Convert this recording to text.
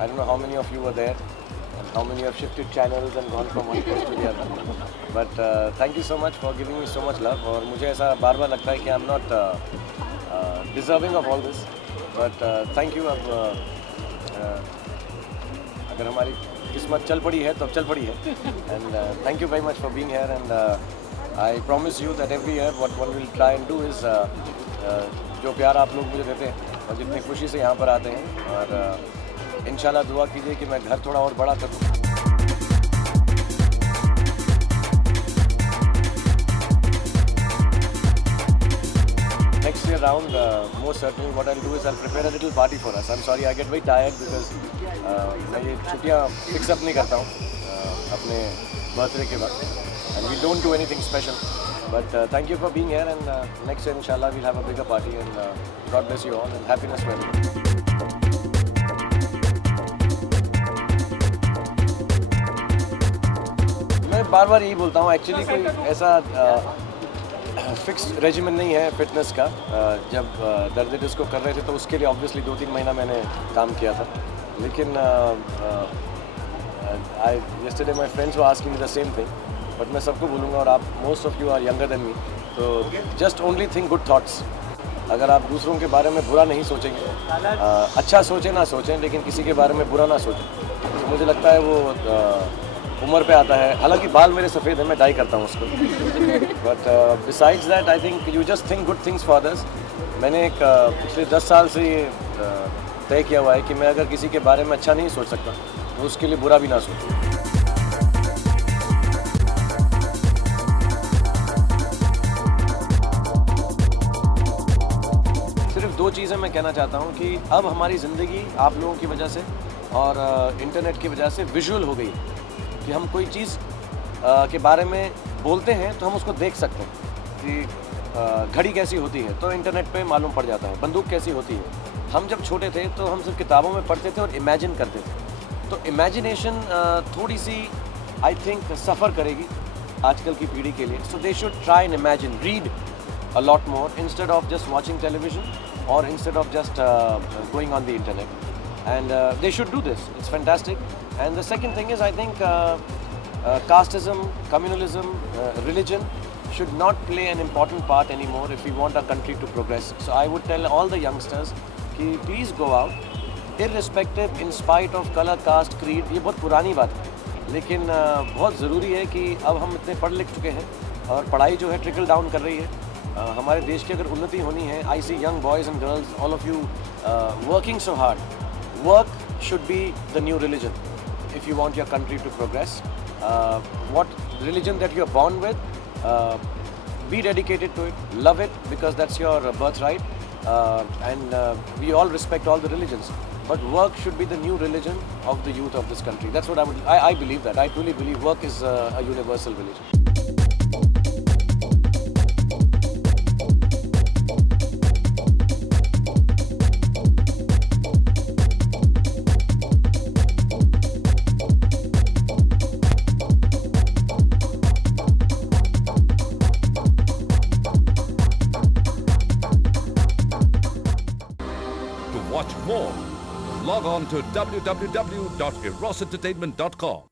I don't know how many of you were there and how many have shifted channels and gone from one place to the other. But thank you so much for giving me so much love. और मुझे ऐसा बार बार लगता है कि I'm not deserving of all this. But thank you. अब अगर हमारी किस्मत चल पड़ी है तो अब चल पड़ी है. And thank you very much for being here. And I promise you that every year what one will try and do is जो प्यार आप लोग मुझे देते हैं और जितनी खुशी से यहाँ पर आते हैं और इंशाल्लाह दुआ कीजिए कि मैं घर थोड़ा और बड़ा करूँ. Next year round, most certainly what I'll do is I'll prepare a little party for us. I'm sorry, I get very tired because मैं ये छुट्टियाँ fix up नहीं करता हूँ अपने birthday के बाद. And we don't do anything special. But thank you for being here, and next year inshallah we'll have a bigger party, and God bless you all and happiness for everyone. मैं बार बार यही बोलता हूँ, एक्चुअली कोई ऐसा फिक्स रेजिमेंट नहीं है फिटनेस का. जब दर्द डिस्को कर रहे थे तो उसके लिए ऑब्वियसली 2-3 महीना मैंने काम किया था, लेकिन yesterday my friends were asking me the same thing. But मैं सबको बोलूँगा, और आप most of you are younger than me, तो just only think good thoughts. अगर आप दूसरों के बारे में बुरा नहीं सोचेंगे, अच्छा सोचें ना सोचें, लेकिन किसी के बारे में बुरा ना सोचें, तो मुझे लगता है वो उम्र पे आता है. हालांकि बाल मेरे सफ़ेद हैं, मैं डाई करता हूँ उसको. But besides that I think you just think good things for others. मैंने एक पिछले 10 साल से ये तय किया हुआ है कि मैं अगर किसी के बारे में अच्छा नहीं सोच सकता तो उसके लिए बुरा भी ना सोचूं. सिर्फ 2 चीज़ें मैं कहना चाहता हूँ कि अब हमारी ज़िंदगी आप लोगों की वजह से और इंटरनेट की वजह से विजुअल हो गई, कि हम कोई चीज़ के बारे में बोलते हैं तो हम उसको देख सकते हैं कि घड़ी कैसी होती है तो इंटरनेट पे मालूम पड़ जाता है, बंदूक कैसी होती है. हम जब छोटे थे तो हम सिर्फ किताबों में पढ़ते थे और इमेजिन करते थे. तो इमेजिनेशन थोड़ी सी आई थिंक सफ़र करेगी आजकल की पीढ़ी के लिए. So they should try and imagine, read a lot more instead of just watching television or instead of just going on the internet, and they should do this. It's fantastic. And the second thing is, I think casteism, communalism, religion should not play an important part anymore if we want our country to progress. So I would tell all the youngsters कि please go out irrespective, in spite of color, caste, creed. ये बहुत पुरानी बात है, लेकिन बहुत ज़रूरी है कि अब हम इतने पढ़ लिख चुके हैं और पढ़ाई जो है ट्रिकल डाउन कर रही है. हमारे देश की अगर उन्नति होनी है, I see young boys and girls, all of you working so hard. Work should be the new religion if you want your country to progress. What religion that you are born with, be dedicated to it, love it, because that's your birthright, and we all respect all the religions. But work should be the new religion of the youth of this country. That's what I believe that. I truly believe work is a universal religion. To watch more, log on to www.erosentertainment.com.